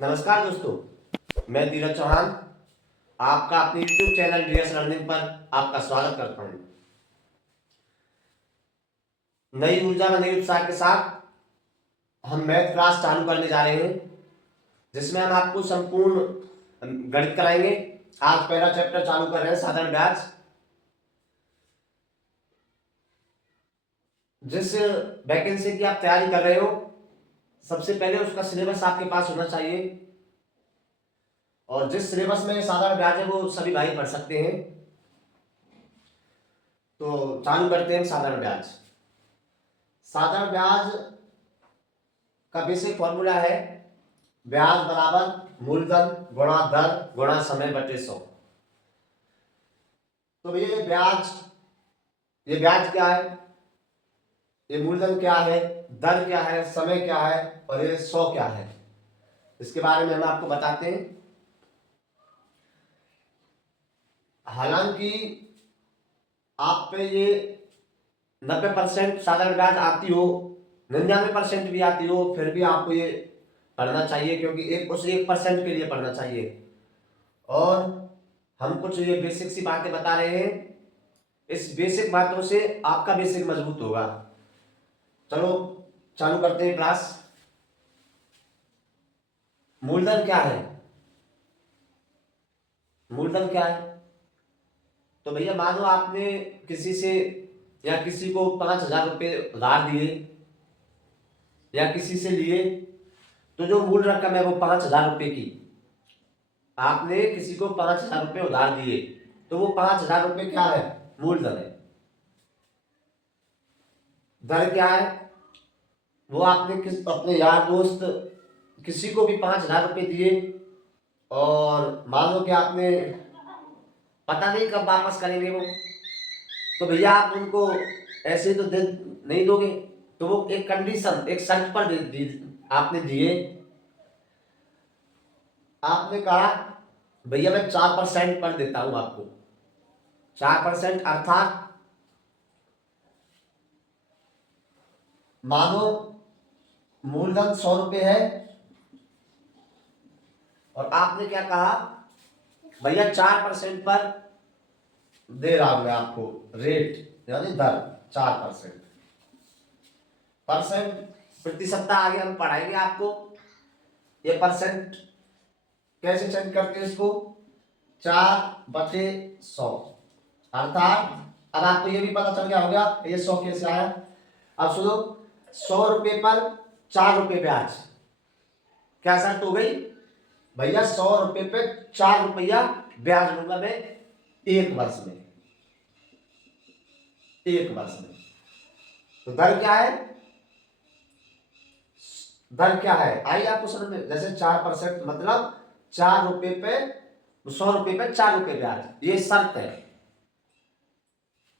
नमस्कार दोस्तों, मैं धीरज चौहान आपका अपने YouTube चैनल डीएस लर्निंग पर आपका स्वागत करता हूं। नई ऊर्जा व नई उत्साह के साथ हम मैथ क्लास चालू करने जा रहे हैं, जिसमें हम आपको संपूर्ण गणित कराएंगे। आज पहला चैप्टर चालू कर रहे हैं, साधारण ब्याज। जिस वैकेंसी की आप तैयारी कर रहे हो, सबसे पहले उसका सिलेबस आपके पास होना चाहिए, और जिस सिलेबस में साधारण ब्याज है वो सभी भाई पढ़ सकते हैं। तो चालू करते हैं साधारण ब्याज। साधारण ब्याज का बेसिक फॉर्मूला है ब्याज बराबर मूलधन गुणा दर गुणा समय बटे 100। तो भैया ये ब्याज क्या है, ये मूलधन क्या है, दर क्या है, समय क्या है और ये 100 क्या है, इसके बारे में हम आपको बताते हैं। हालांकि आप पे ये 90% साधारण ब्याज आती हो, 99% भी आती हो, फिर भी आपको ये पढ़ना चाहिए, क्योंकि उस 1% के लिए पढ़ना चाहिए। और हम कुछ ये बेसिक सी बातें बता रहे हैं, इस बेसिक बातों से आपका बेसिक मजबूत होगा। चलो चालू करते हैं क्लास। मूलधन क्या है? मूलधन क्या है? तो भैया मानो आपने किसी से या किसी को 5,000 रुपये उधार दिए या किसी से लिए, तो जो मूल रकम है वो 5,000 रुपये की, आपने किसी को 5,000 रुपये उधार दिए, तो वो 5,000 रुपये क्या है? मूलधन है। दर क्या है? वो आपने अपने यार दोस्त किसी को भी 5,000 रुपये दिए, और मान लो कि आपने पता नहीं कब वापस करेंगे वो, तो भैया आप उनको ऐसे तो दे नहीं दोगे, तो वो एक कंडीशन, एक शर्त पर आपने दिए। आपने कहा भैया मैं 4% पर देता हूं आपको, 4%, अर्थात मानो मूलधन 100 रुपये है, और आपने क्या कहा, भैया 4% पर दे रहा हूं मैं आपको, रेट यानी दर 4%। परसेंट प्रति सप्ताह आगे हम पढ़ाएंगे आपको, ये परसेंट कैसे चेंज करते हैं इसको, 4/100, अर्थात अब आपको ये भी पता चल गया होगा ये 100 कैसे आया। अब सुनो, 100 रुपये पर 4 रुपये ब्याज, क्या शर्त हो गई भैया? 100 रुपये पे 4 रुपया ब्याज लूंगा मैं एक वर्ष में, एक वर्ष में। तो दर क्या है? दर क्या है आई आपको समझ में? जैसे 4% मतलब 4 रुपये पे 100 रुपये पे 4 रुपये ब्याज, ये शर्त है,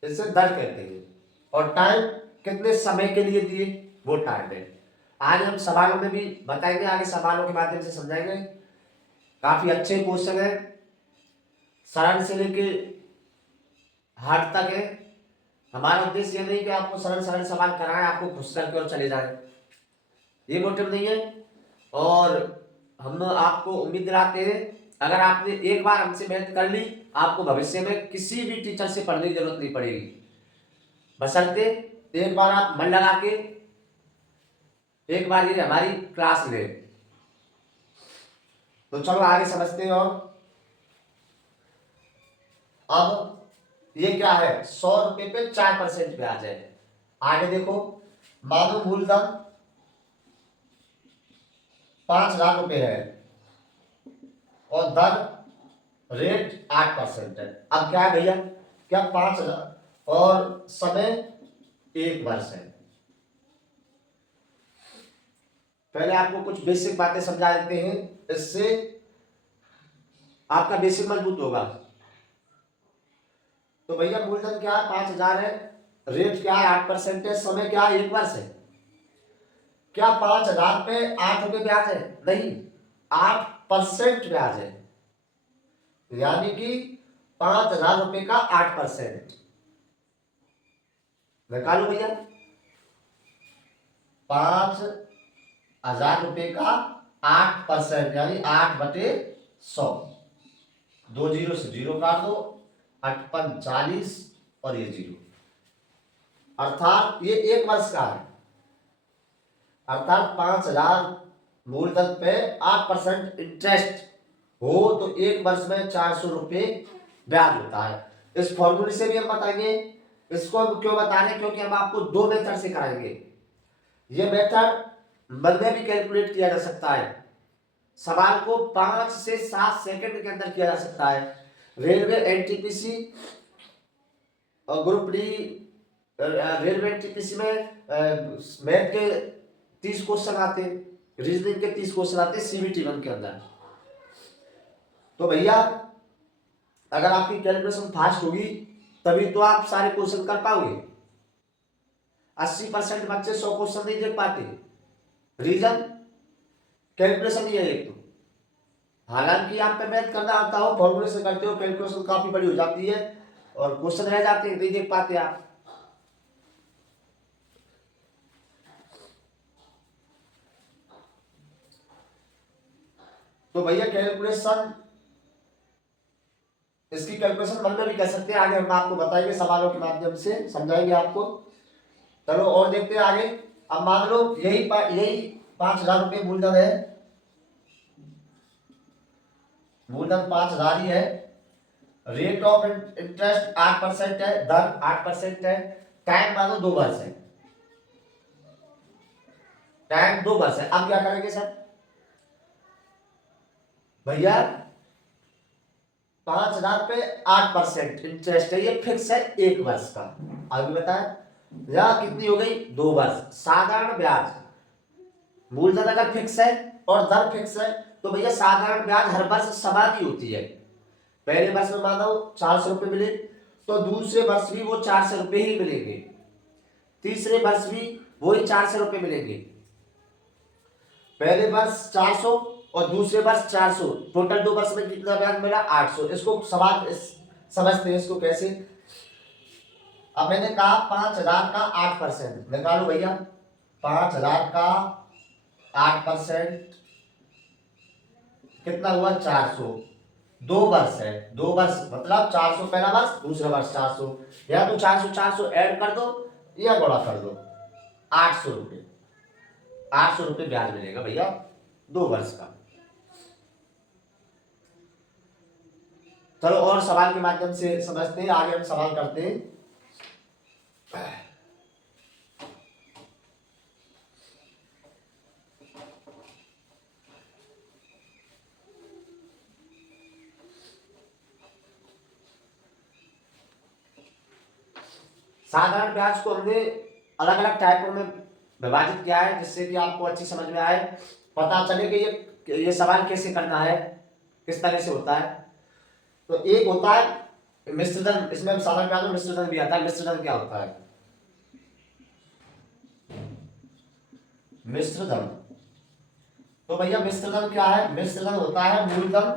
इसे दर कहते हैं। और टाइम कितने समय के लिए दिए, वो टाइम है। आज हम सवालों में भी बताएंगे, आगे सवालों के माध्यम से समझाएंगे। काफी अच्छे क्वेश्चन है, सरल से लेके हार्ड तक है। हमारा उद्देश्य ये नहीं कि आपको सरल सरल सवाल कराएं, आपको खुश करके और चले जाएं, ये मोटिव नहीं है। और हम आपको उम्मीद दिलाते हैं, अगर आपने एक बार हमसे मेहनत कर ली, आपको भविष्य में किसी भी टीचर से पढ़ने की जरूरत नहीं पड़ेगी, बशर्ते एक बार आप मन लगा के एक बार ये हमारी क्लास ले। तो चलो आगे समझते हैं। और अब ये क्या है? 100 रुपये पे 4% ब्याज है। आगे देखो, मानो मूलधन 5,000 रुपये है और दर रेट 8% है। अब क्या है भैया, क्या 5,000 और समय 1 वर्ष है। पहले आपको कुछ बेसिक बातें समझा देते हैं, इससे आपका बेसिक मजबूत होगा। तो भैया मूलधन क्या है? 5,000 है, रेट क्या है? 8% है, समय क्या है? 1 वर्ष है। क्या 5,000 पे 8 रुपये ब्याज है? नहीं, 8% ब्याज है, यानी कि 5,000 रुपये का 8%। निकालो भैया, 5,000 रुपये का 8% यानी 8/100। 2 जीरो से जीरो काट दो, 8×5 = 40 और ये जीरो, अर्थात ये 1 वर्ष का है। अर्थात 5,000 मूलधन पे 8% इंटरेस्ट हो तो 1 वर्ष में 400 रुपये ब्याज होता है। इस फॉर्मूले से भी हम बताएंगे। इसको हम क्यों बता रहे हैं, क्योंकि हम आपको 2 मेथड से कराएंगे। ये मेथड मन में भी कैलकुलेट किया जा सकता है, सवाल को 5 से 7 सेकंड के अंदर किया जा सकता है। रेलवे एनटीपीसी और ग्रुप डी, रेलवे एनटीपीसी में मैथ के 30 क्वेश्चन आते, रीजनिंग के 30 क्वेश्चन आते CBT 1 के अंदर। तो भैया अगर आपकी कैलकुलेशन फास्ट होगी तभी तो आप सारे क्वेश्चन कर पाओगे। 80% बच्चे 100 क्वेश्चन नहीं देख पाते, रीजन कैलकुलेशन ही है एक तो। हालांकि आप पे मैथ करना आता हो, फॉर्मूले से करते हो, कैलकुलेशन काफी बड़ी हो जाती है और क्वेश्चन रह जाते हैं, नहीं देख पाते आप। तो भैया कैलकुलेशन, इसकी कैलकुलेशन मन में भी कर सकते हैं, आगे हम आपको बताएंगे, सवालों के माध्यम से समझाएंगे आपको। चलो और देखते हैं आगे। अब मान लो यही 5,000 रुपये मूलधन है, मूलधन 5,000 ही है। रेट ऑफ इंटरेस्ट 8% है, दर 8% है। टाइम मानो 2 वर्ष है, टाइम 2 वर्ष है। अब क्या करेंगे सर? भैया 5,000 पे 8% इंटरेस्ट है, ये फिक्स है 1 वर्ष का। अभी बताएं यह कितनी हो गई? 2 वर्ष। साधारण ब्याज, मूलधन अगर फिक्स है और दर फिक्स है तो भैया साधारण ब्याज हर वर्ष समान ही होती है। पहले वर्ष में मानो 400 रुपये मिले तो दूसरे वर्ष भी वो 400 रुपये ही मिलेंगे, तीसरे वर्ष भी वही 400 रुपये मिलेंगे। पहले वर्ष 400 और दूसरे वर्ष 400, टोटल 2 वर्ष में कितना ब्याज मिला? 800। इसको सवाल समझते हैं, इसको कैसे? अब मैंने कहा 5,000 का 8% निकालो भैया। 5,000 का 8% कितना हुआ? 400। 2 वर्ष है, 2 वर्ष मतलब 400 पहला वर्ष, दूसरा वर्ष 400। या तो 400 ऐड कर दो या गुणा कर दो। 800 रुपये, 800 रुपये ब्याज मिलेगा भैया 2 वर्ष का। चलो और सवाल के माध्यम से समझते हैं, आगे हम सवाल करते हैं। साधारण ब्याज को हमने अलग अलग टाइपों में विभाजित किया है, जिससे कि आपको अच्छी समझ में आए, पता चले कि ये सवाल कैसे करना है, किस तरह से होता है। तो एक होता है मिश्रधन, इसमें साधारण ब्याज में मिश्रधन भी आता है। मिश्रधन क्या होता है? मिश्रधन, तो भैया मिश्रधन क्या है? मिश्रधन होता है मूलधन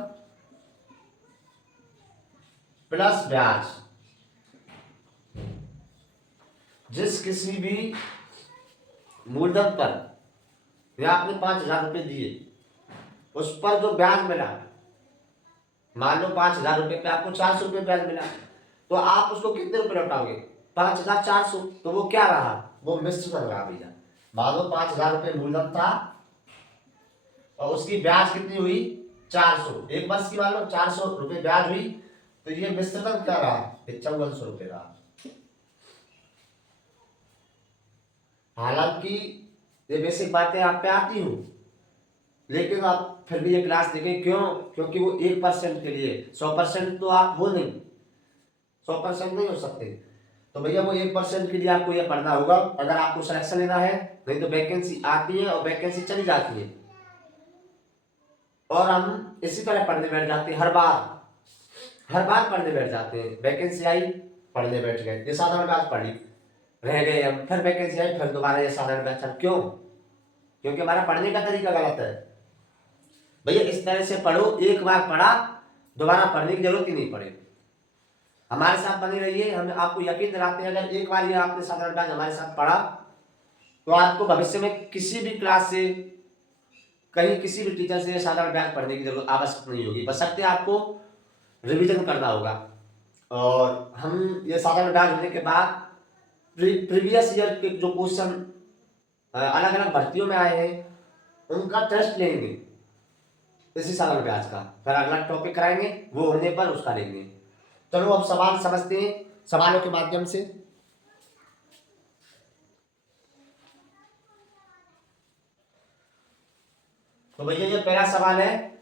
प्लस ब्याज। जिस किसी भी मूलधन पर या आपने 5,000 रुपये दिए, उस पर जो ब्याज मिला, मान लो 5,000 रुपये पे आपको 400 रुपये ब्याज मिला, तो आप उसको कितने रुपये लौटाओगे? 5,400। तो वो क्या रहा? वो मिश्रधन रहा भैया। मान लो 5,000 रुपये मूलधन था और उसकी ब्याज कितनी हुई? 400। 1 वर्ष की मान लो 400 रुपये ब्याज हुई, तो ये मिश्रधन क्या रहा? 5400 रुपये रहा। हालांकि ये बेसिक बातें आप पे आती हूँ, लेकिन आप फिर भी ये क्लास देखें। क्यों? क्योंकि वो 1% के लिए, 100% तो आप हो नहीं, 100% नहीं हो सकते। तो भैया वो 1% के लिए आपको ये पढ़ना होगा अगर आपको सिलेक्शन लेना है। नहीं तो वैकेंसी आती है और वैकेंसी चली जाती है और हम इसी तरह पढ़ने बैठ जाते हैं। हर बार पढ़ने बैठ जाते हैं। वैकेंसी आई, पढ़ने बैठ गए, ये साधारण ब्याज पढ़ी, रह गए हम, फिर वैकेंसी आई, फिर दोबारा ये साधारण ब्याज। क्यों? क्योंकि हमारा पढ़ने का तरीका गलत है। भैया इस तरह से पढ़ो, एक बार पढ़ा दोबारा पढ़ने की जरूरत ही नहीं पड़े। हमारे साथ बने रहिए, हम आपको यकीन दिलाते हैं अगर एक बार ये आपने साधारण ब्याज हमारे साथ पढ़ा तो आपको भविष्य में किसी भी क्लास से कहीं किसी भी टीचर से साधारण ब्याज पढ़ने की जरूरत आवश्यक नहीं होगी, बशर्ते आपको रिवीजन करना होगा। और हम ये साधारण ब्याज होने के बाद प्रीवियस ईयर के जो क्वेश्चन अलग अलग भर्तियों में आए हैं उनका टेस्ट लेंगे इसी साधारण ब्याज का, फिर अगला टॉपिक कराएंगे, वो होने पर उसका लेंगे। चलो अब सवाल समझते हैं सवालों के माध्यम से। तो भैया ये पहला सवाल है,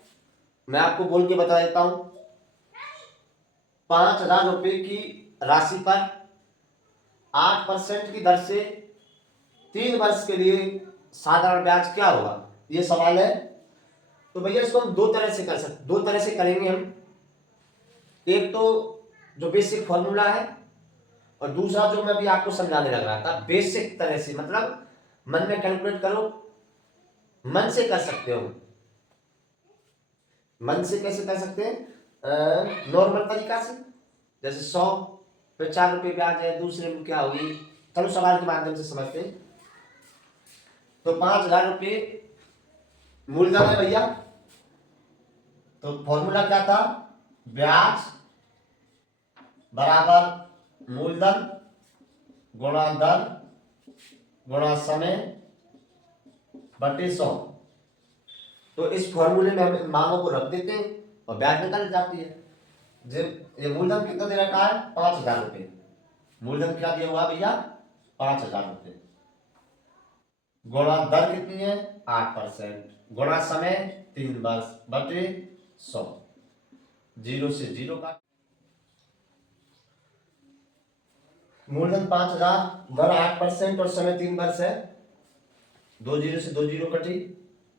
मैं आपको बोल के बता देता हूं। 5,000 रुपए की राशि पर 8% की दर से 3 वर्ष के लिए साधारण ब्याज क्या होगा, ये सवाल है। तो भैया इसको हम दो तरह से करेंगे हम। एक तो जो बेसिक फॉर्मूला है, और दूसरा जो मैं भी आपको समझाने लग रहा था बेसिक तरह से, मतलब मन में कैलकुलेट करो, मन से कर सकते हो। मन से कैसे कर सकते हैं, नॉर्मल तरीका से, जैसे 100 पे 4 रुपये ब्याज है, दूसरे में क्या होगी। चलो सवाल के माध्यम से समझते हैं। तो 5,000 रुपये मूलधन है भैया, तो फॉर्मूला क्या था, ब्याज बराबर मूलधन गुणा दर गुणा समय बटे 100। तो इस फॉर्मूले में हम मानों को रख देते हैं और ब्याज निकल जाती है। जब ये मूलधन कितना दे रखा है, 5,000 रुपये। मूलधन क्या दिया हुआ भैया, 5,000 रुपये, गुणा दर कितनी है 8%, गुणा समय 3 वर्ष बटे 100। 0 से 0 का मूलधन 5,000, दर 8% और समय 3 वर्ष है। 2 0 से 2 0 कटी,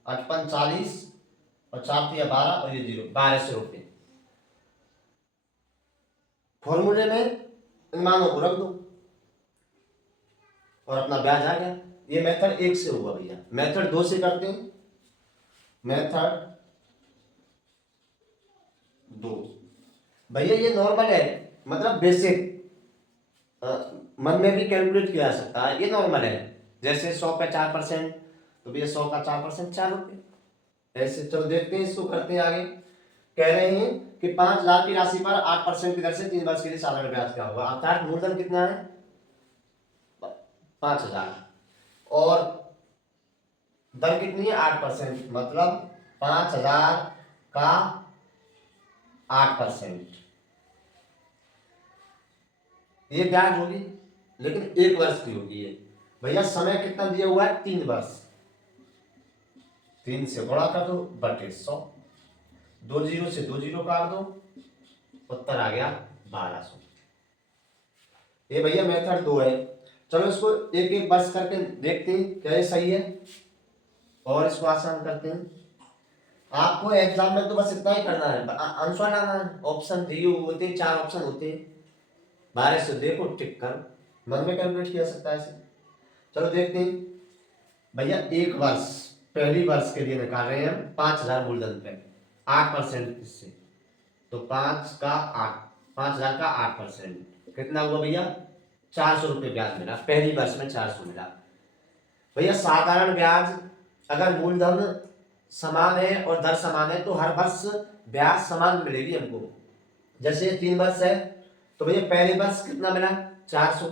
8 5 40 और 4 3 12 और ये 0, 1200 रुपये। फॉर्मूले में इन मानों को रख दो और अपना ब्याज आ गया। ये मेथड 1 से हुआ भैया। मेथड 2 से करते हैं। मेथड 2 भैया ये नॉर्मल है, मतलब बेसिक, मन में भी कैलकुलेट किया जा सकता है, ये नॉर्मल है। जैसे 100 पे 4%, तो भैया 100 का 4% 4 रुपये। ऐसे चलो देखते हैं, इसको करते हैं आगे। कह रहे हैं कि 5,000 की राशि पर 8% की दर से 3 वर्ष के लिए साधारण ब्याज क्या होगा। अर्थात मूलधन कितना है 5,000 और दर कितनी है 8%, मतलब 5,000 का 8%, ये ब्याज होगी, लेकिन 1 वर्ष की होगी ये। भैया समय कितना दिया हुआ है 3 वर्ष, 3 से गुणा कर दो बटे 100, 2 0 से 2 0 काट दो, उत्तर आ गया 1200। ये भैया मेथड 2 है। चलो इसको एक एक वर्ष करके देखते हैं क्या ये सही है, और इसको आसान करते हैं। आपको एग्जाम में तो बस इतना ही करना है, आंसर लाना है। ऑप्शन दिए होते हैं, 4 ऑप्शन होते हैं, 12 से देखो टिक कर, मन में कैलकुलेट किया सकता है इसे। चलो देखते हैं भैया, 1 वर्ष पहली वर्ष के लिए निकाल रहे हैं हम 5,000 मूलधन पे 8% इससे, तो 5,000 का 8% कितना हुआ भैया 400 रुपये ब्याज मिला, पहली वर्ष में 400 मिला। भैया साधारण ब्याज अगर मूलधन समान है और दर समान है तो हर वर्ष ब्याज समान मिलेगी हमको। जैसे 3 वर्ष है तो भैया पहले वर्ष कितना मिला 400,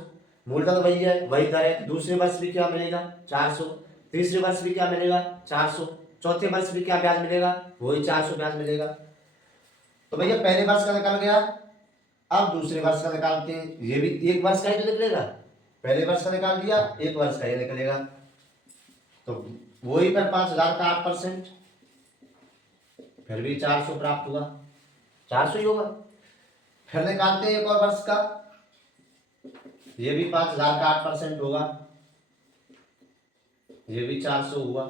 मूलधन वही है वही दर है। दूसरे वर्ष भी क्या मिलेगा 400, तीसरे वर्ष भी क्या मिलेगा 400, चौथे वर्ष भी क्या ब्याज मिलेगा वही 400 ब्याज मिलेगा। तो भैया पहले वर्ष का निकल गया, अब दूसरे वर्ष का निकालते हैं। ये भी 1 वर्ष का ही तो निकलेगा, पहले वर्ष का निकाल दिया 1 वर्ष का ही निकलेगा, तो वही पर 5,000 का 8%, फिर भी 400 प्राप्त हुआ, 400 ही होगा। फिर निकालते हैं 1 और वर्ष का, ये भी 5,000 का 8% होगा, ये भी 400 हुआ।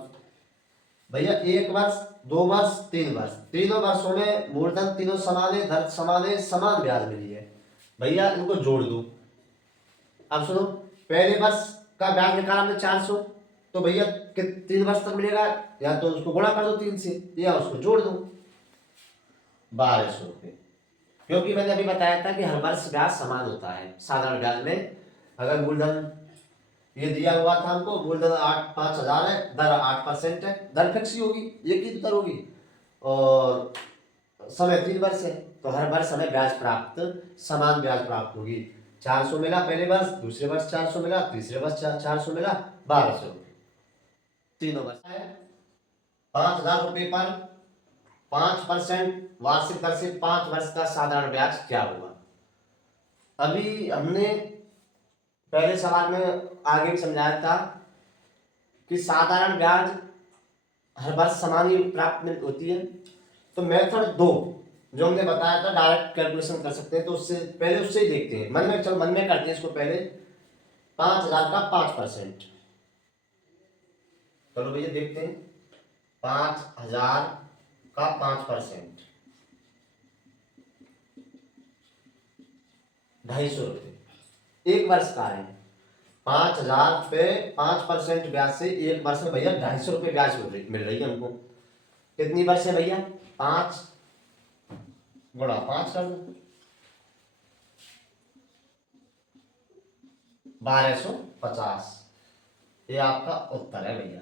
भैया 1 वर्ष 2 वर्ष 3 वर्ष, तीनों वर्षों में मूलधन तीनों समान है, धन समान है, समान ब्याज मिली है। भैया इनको जोड़ दो। अब सुनो, पहले वर्ष का ब्याज निकाला हमने 400, तो भैया 3 वर्ष तक मिलेगा, या तो उसको गुणा कर दो 3 से या उसको जोड़ दो 1200 रुपये। क्योंकि मैंने अभी बताया था कि हर वर्ष ब्याज समान होता है। साधारण ब्याज में अगर मूलधन ये दिया हुआ था हमको, मूलधन 5,000 है, दर 8% है, दर फिक्स ही होगी, एक ही दर होगी, और समय 3 वर्ष है, तो हर वर्ष हमें ब्याज प्राप्त, समान ब्याज प्राप्त होगी। 400 मिला पहले वर्ष, दूसरे वर्ष 400 मिला, तीसरे वर्ष 400 मिला, 1200 रुपये तीनों वर्ष है। 5,000 रुपये पर 5% वार्षिक दर से 5 वर्ष का साधारण ब्याज क्या होगा। अभी हमने पहले सवाल में आगे भी समझाया था कि साधारण ब्याज हर वर्ष समान ही प्राप्त होती है। तो मेथड 2 जो हमने बताया था, डायरेक्ट कैलकुलेशन कर सकते हैं, तो उससे पहले उससे ही देखते हैं, मन में, चलो मन में करते हैं इसको पहले। 5,000 का 5%, चलो भैया देखते हैं। 5,000 का 5%, 250 रुपये एक वर्ष का है। 5,000 पे 5% ब्याज से एक वर्ष में भैया 250 रुपये ब्याज मिल रही है हमको। कितनी वर्ष है भैया, 5 गुणा 5 कर दो, 1250। ये आपका उत्तर है भैया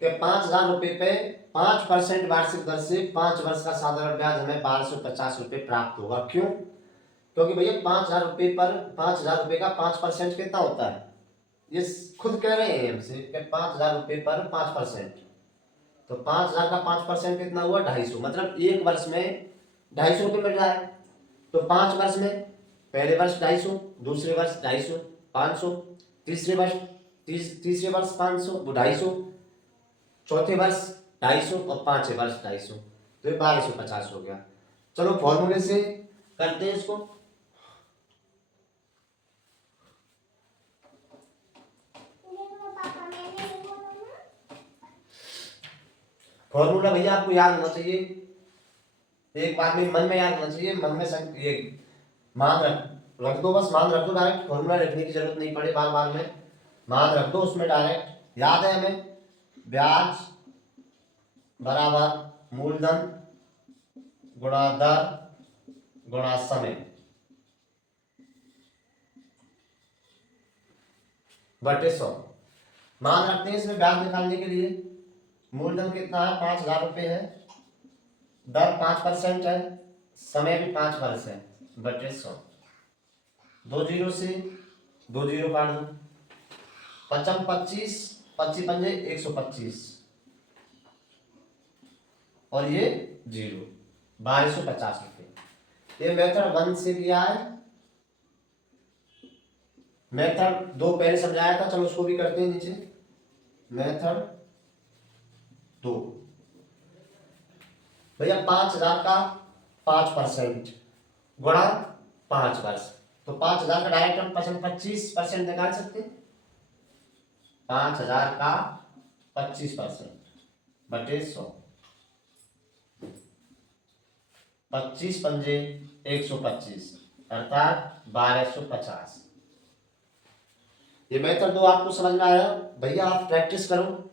कि 5,000 रुपये पे 5% वार्षिक दर से 5 वर्ष का साधारण ब्याज हमें 1250 रुपये प्राप्त होगा। क्यों? क्योंकि भैया 5,000 रुपये पर 5,000 रुपये का 5% कितना होता है, ये खुद कह रहे हैं हमसे कि 5,000 रुपये पर 5%, तो 5,000 का 5% कितना हुआ, 250, मतलब एक वर्ष में 250 रुपये मिल रहा है। तो 5 वर्ष में, पहले वर्ष 250, दूसरे वर्ष 250, 500, तीसरे वर्ष 500, वो 250, चौथे वर्ष 250 और पांचवें वर्ष 250, तो ये 1250 हो गया। चलो फॉर्मूले से करते हैं इसको। फॉर्मूला भैया आपको याद होना चाहिए, एक बात में मन में याद होना चाहिए, मन में ये मान रख दो, बस मान रख दो, डायरेक्ट फॉर्मूला लिखने की जरूरत नहीं पड़े बार बार में, मान रख दो उसमें डायरेक्ट याद है हमें। ब्याज बराबर मूलधन गुणा दर गुणा समय बटे 100। मान रखते हैं इसमें ब्याज निकालने के लिए, मूलधन कितना है, 5,000 रुपये है, दर 5% है, समय भी 5 वर्ष है, बटे 100। 2 जीरो से 2 जीरो काट दो, 55 25 25 पंजे 125, और ये 0, 1250 रुपये। ये मेथड 1 से किया है। मेथड 2 पहले समझाया था, चलो उसको भी करते हैं नीचे। मेथड 2 भैया 5,000 का 5% गुणा 5 वर्ष, तो 5,000 का डायरेक्ट हम 25% निकाल सकते हैं। 5,000 का 25% बटे 100, 25 पंजे 125, अर्थात 1250। ये मेथड 2 आपको समझ में आया भैया, आप प्रैक्टिस करो,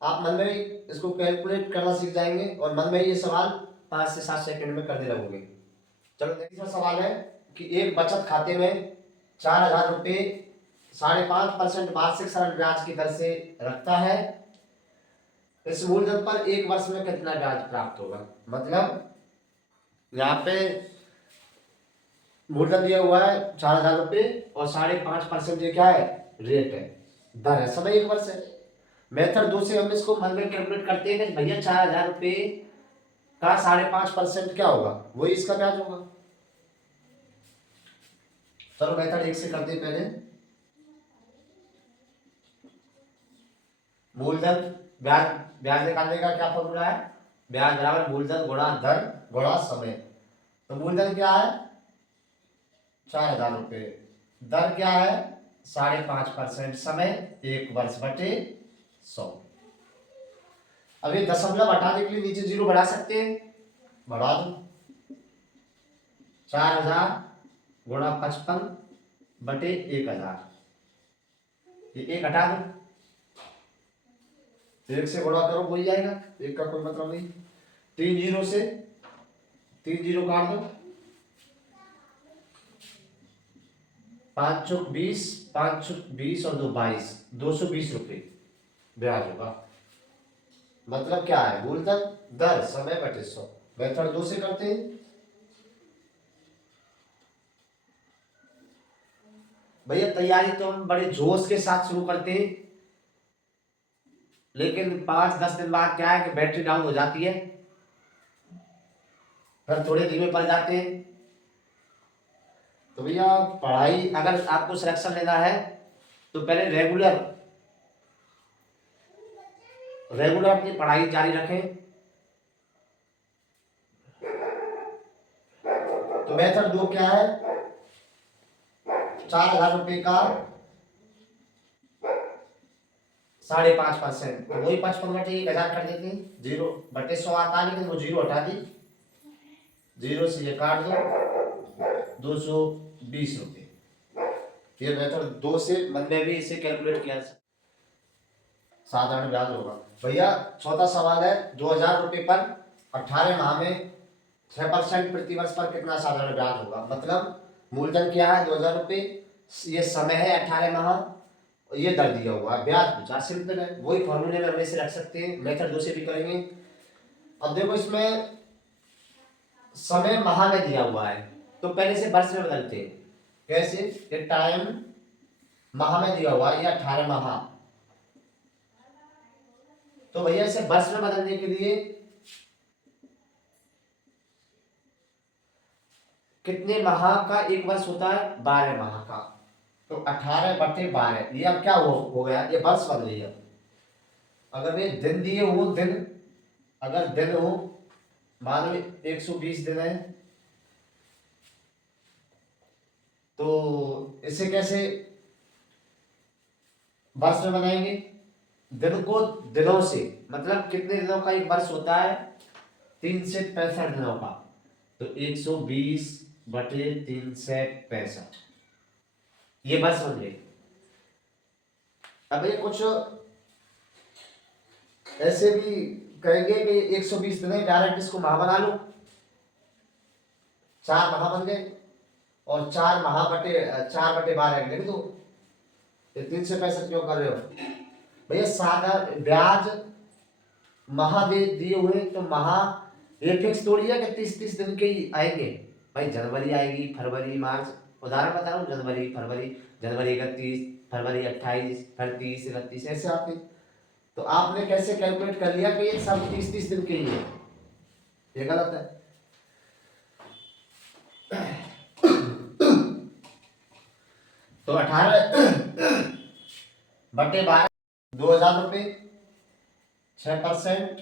आप मन में ही इसको कैलकुलेट करना सीख जाएंगे और मन में ही ये सवाल 5 से 7 सेकंड में करने लगोगे। चलो तीसरा सवाल है कि एक बचत खाते में 4,000 रुपये 5.5% वार्षिक सरल ब्याज की दर से रखता है, इस मूलधन पर एक वर्ष में कितना ब्याज प्राप्त होगा। मतलब यहाँ पे मूलधन दिया हुआ है 4,000 रुपये और 5.5% ये क्या है, रेट है, दर है, समय एक वर्ष है। मेथड 2 से हम इसको मन में कैलकुलेट करते हैं कि भैया 4,000 रुपये का 5.5% क्या होगा, वही इसका ब्याज होगा। चलो मेथड 1 से करते हैं पहले। मूलधन ब्याज निकालने का क्या फॉर्मूला है, ब्याज बराबर मूलधन गुणा दर गुणा समय। तो मूलधन क्या है, 4,000 रुपये, दर क्या है 5.5%, समय एक वर्ष बटे 100। अब ये दशमलव हटाने के लिए नीचे 0 बढ़ा सकते हैं, बढ़ा दो। 4,000 गुणा 55 बटे 1,000, ये 1 हटा दो, 1 से गुणा करो हो जाएगा, 1 का कोई मतलब नहीं। 3 जीरो से 3 जीरो काट दो, पाँच चौक 20, 5 और 2 22, 220 रुपये ब्याज होगा। मतलब क्या है, मूलधन दर समय बटे 100। मेथड 2 से करते हैं। भैया तैयारी तो हम बड़े जोश के साथ शुरू करते हैं, लेकिन 5-10 दिन बाद क्या है कि बैटरी डाउन हो जाती है, फिर थोड़े धीमे पड़ जाते हैं। तो भैया पढ़ाई अगर आपको सिलेक्शन लेना है तो पहले रेगुलर अपनी पढ़ाई जारी रखें। तो मेथड 2 क्या है, 4,000 रुपये का 5.5%, तो वही 55/1,000 कर देते हैं। 0/100 आता है, लेकिन वो 0 हटा दी, 0 से ये काट दो, 220 रुपये। ये मेथड 2 से मन में भी इसे कैलकुलेट किया साधारण ब्याज होगा। भैया चौथा सवाल है, 2,000 रुपये पर 18 माह में 6% प्रति वर्ष पर कितना साधारण ब्याज होगा। मतलब मूलधन क्या है 2,000 रुपये, ये समय है 18 माह, ये दर दिया हुआ है, ब्याज 50 रुपये है। वही फॉर्मूले में हम इसे रख सकते हैं, मेथड 2 से भी करेंगे। अब देखो इसमें समय माह में दिया हुआ है, तो पहले से वर्ष में बदलते हैं। कैसे, ये टाइम माह में दिया हुआ है, ये 18 माह, तो भैया इसे वर्ष में बदलने के लिए कितने माह का एक वर्ष होता है, 12 माह का, तो 18/12, ये अब क्या हो गया, ये वर्ष बन गई है। अगर ये दिन दिए हो, दिन अगर दिन हो, मान लो 120 दिन है, तो इसे कैसे वर्ष में बनाएंगे, दिन को दिनों से, मतलब कितने दिनों का एक वर्ष होता है, 3 से 65 दिनों का, तो 120/365, ये वर्ष बन गए। अब ये कुछ ऐसे भी कहेंगे कि 120 दिन है, डायरेक्ट इसको माह बना लो, 4 माह बन गए, और 4/12 लिख दो, 365 क्यों कर रहे हो भैया। सादा ब्याज माह दिए हुए, तो माह ये फिक्स थोड़ी है कि 30-30 दिन के ही आएंगे भाई। जनवरी आएगी, फरवरी, मार्च, उदाहरण बता रहा हूँ, जनवरी 31, फरवरी 28, फिर 30, 31 ऐसे आते। तो आपने कैसे कैलकुलेट कर लिया कि ये सब 30-30 दिन के ही है, ये गलत है। तो 18/12, 2,000 रुपये, 6%,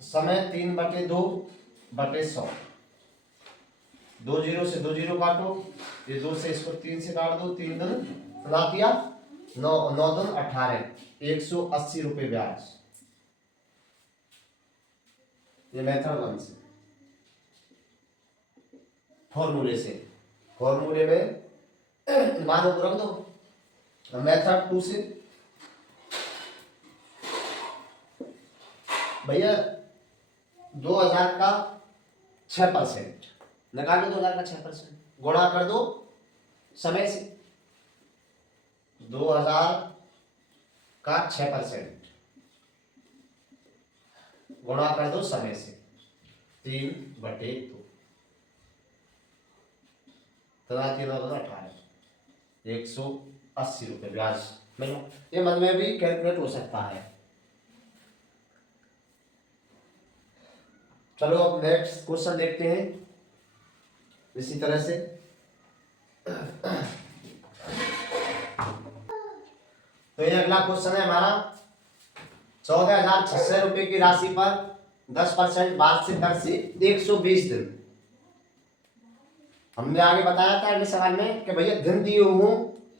समय 3/2/100, 2 0 से 2 0 काटो, ये 2 से इसको 3 से काट दो, 3 दिन ला दिया, 9 9 दिन 18, 180 रुपये ब्याज। ये मेथड 1 से, फॉर्मूले में मानो रख दो। मेथड 2 से भैया 2,000 का 6% निकाल लो, 2,000 का 6% गुणा कर दो समय से, 2,000 का 6% गुणा कर दो समय से, 3/2, 18, 180 रुपये ब्याज मिलो। ये मन में भी कैलकुलेट हो सकता है। चलो अब नेक्स्ट क्वेश्चन देखते हैं इसी तरह से। तो ये अगला क्वेश्चन है हमारा, 14,600 रुपये की राशि पर 10% वार्षिक दर से 120 दिन। हमने आगे बताया था अगले सवाल में कि भैया दिन दिए हुए हों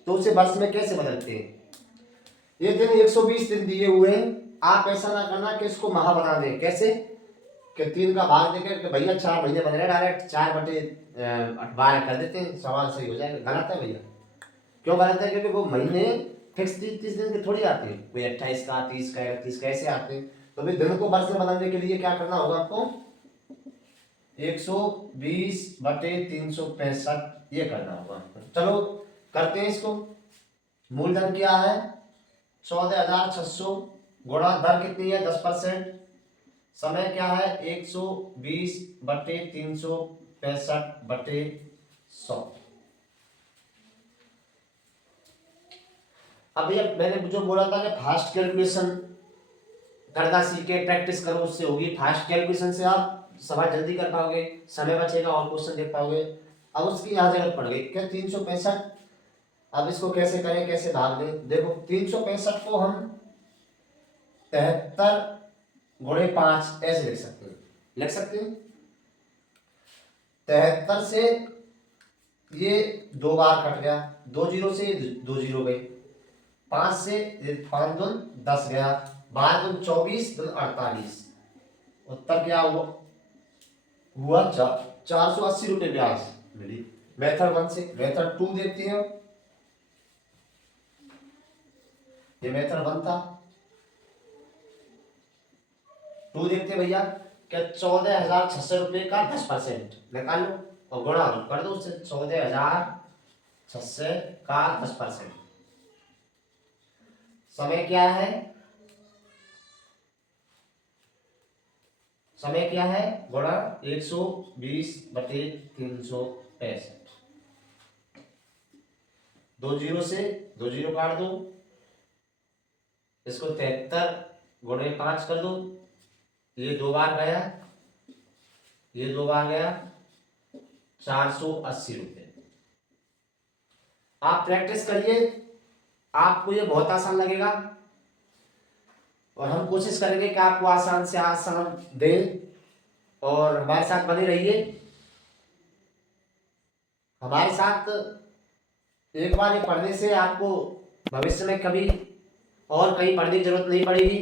तो उसे वर्ष में कैसे बदलते हैं। ये दिन 120 दिन दिए हुए हैं, आप ऐसा ना करना कि इसको माह बना दें। कैसे कि 3 का भाग देकर कि भैया 4 महीने बन रहे, डायरेक्ट 4/12 कर देते हैं, सवाल सही हो जाएगा। गलत है भैया। क्यों गलत है, क्योंकि वो महीने फिक्स 30 दिन के थोड़ी आते हैं, कोई 28 का, 30 का, 31 का ऐसे आते हैं। तो भाई दिन को वर्ष में बदलने के लिए क्या करना होगा आपको, 120/365 ये करना होगा। चलो करते हैं इसको। मूलधन क्या है 14,600 गुणा दर कितनी है 10%, समय क्या है 120/365/100। अभी अब मैंने जो बोला था कि फास्ट कैलकुलेशन करना सीखे, प्रैक्टिस करो, उससे होगी। फास्ट कैलकुलेशन से आप सवाल जल्दी कर पाओगे, समय बचेगा और क्वेश्चन देख पाओगे। अब उसकी यहाँ जरूरत पड़ गई क्या 365। अब इसको कैसे करें, कैसे भाग दें। देखो 365 को हम 73 × 5 ऐसे लिख सकते हैं, लिख सकते हैं। 73 से ये 2 बार कट गया, 2 जीरो से 2 जीरो गए, 5 से 5 दून 10 गया, 12 दून 24 दून 48। उत्तर क्या हुआ 480 रुपये ब्याज मिली। मेथड 1 से मेथड 2 देखते हैं। ये मेथड 1 था। 2 देखते भैया क्या 14,600 रुपये का 10% निकाल लो और गुणा कर दो उससे 14,600 का 10%। समय क्या है, समय क्या है गुणा 120/365। 2 जीरो से 2 जीरो काट दो, इसको 73 × 5 कर दो। ये 2 बार गया, ये 2 बार गया, 480 रुपये। आप प्रैक्टिस करिए, आपको ये बहुत आसान लगेगा और हम कोशिश करेंगे कि आपको आसान से आसान दें और हमारे साथ बने रहिए। हमारे साथ एक बार ये पढ़ने से आपको भविष्य में कभी और कहीं पढ़ने की जरूरत नहीं पड़ेगी।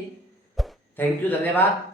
थैंक यू, धन्यवाद।